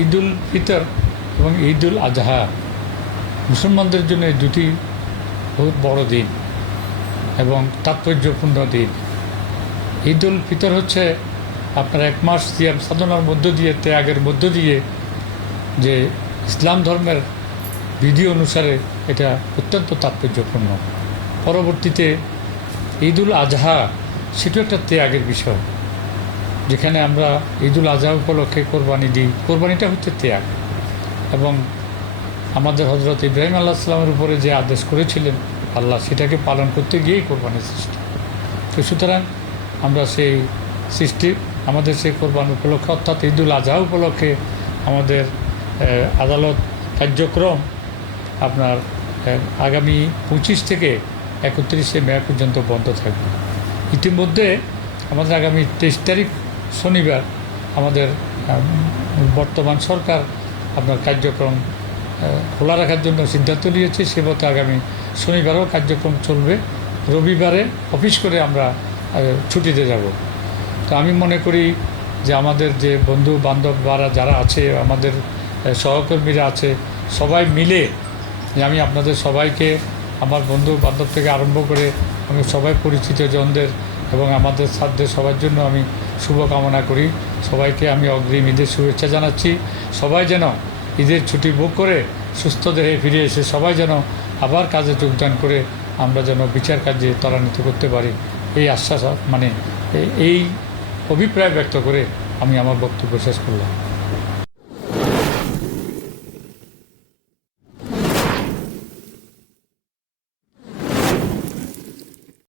ঈদুল ফিতর এবং ঈদুল আজহা মুসলমানদের জন্য এই দুটি বহুত বড় দিন এবং তাৎপর্যপূর্ণ দিন। ঈদুল ফিতর হচ্ছে আপনার এক মাস সিয়াম সাধনার মধ্য দিয়ে, ত্যাগের মধ্য দিয়ে, যে ইসলাম ধর্মের বিধি অনুসারে এটা অত্যন্ত তাৎপর্যপূর্ণ। পরবর্তীতে ঈদুল আজহা, সেটা একটা ত্যাগের বিষয়, যেখানে আমরা ঈদুল আজহা উপলক্ষে কোরবানি দিই। কোরবানিটা হচ্ছে ত্যাগ, এবং আমাদের হজরত ইব্রাহিম আলাইহিস সালামের উপরে যে আদেশ করেছিলেন আল্লাহ, সেটাকে পালন করতে গিয়েই কোরবানির সৃষ্টি। তো সুতরাং আমরা সেই সৃষ্টি, আমাদের সেই কোরবান উপলক্ষে অর্থাৎ ঈদুল আজহা উপলক্ষে আমাদের আদালত কার্যক্রম আপনার আগামী 25 থেকে 31শে মে পর্যন্ত বন্ধ থাকবে। ইতিমধ্যে আমাদের আগামী 23 তারিখ শনিবার আমাদের বর্তমান সরকার আপনার কার্যক্রম খোলা রাখার জন্য সিদ্ধান্ত নিয়েছে। সে মতো আগামী শনিবারও কার্যক্রম চলবে। রবিবারে অফিস করে আমরা ছুটিতে যাব। তো আমি মনে করি যে আমাদের যে বন্ধু বান্ধব যারা আছে, আমাদের সহকর্মীরা আছে, সবাই মিলে, যে আমি আপনাদের সবাইকে, আমার বন্ধু বান্ধব থেকে আরম্ভ করে আমি সবাই পরিচিত জনদের এবং আমাদের সাধ্যে সবার জন্য আমি শুভকামনা করি। সবাইকে আমি অগ্রিম ঈদের শুভেচ্ছা জানাচ্ছি। সবাই যেন ঈদের ছুটি ভোগ করে সুস্থ দেহে ফিরে এসে সবাই যেন আবার কাজে যোগদান করে আমরা যেন বিচার কার্যে ত্বরান্বিত করতে পারি, এই আশ্বাস, মানে এই অভিপ্রায় ব্যক্ত করে আমি আমার বক্তব্য শেষ করলাম।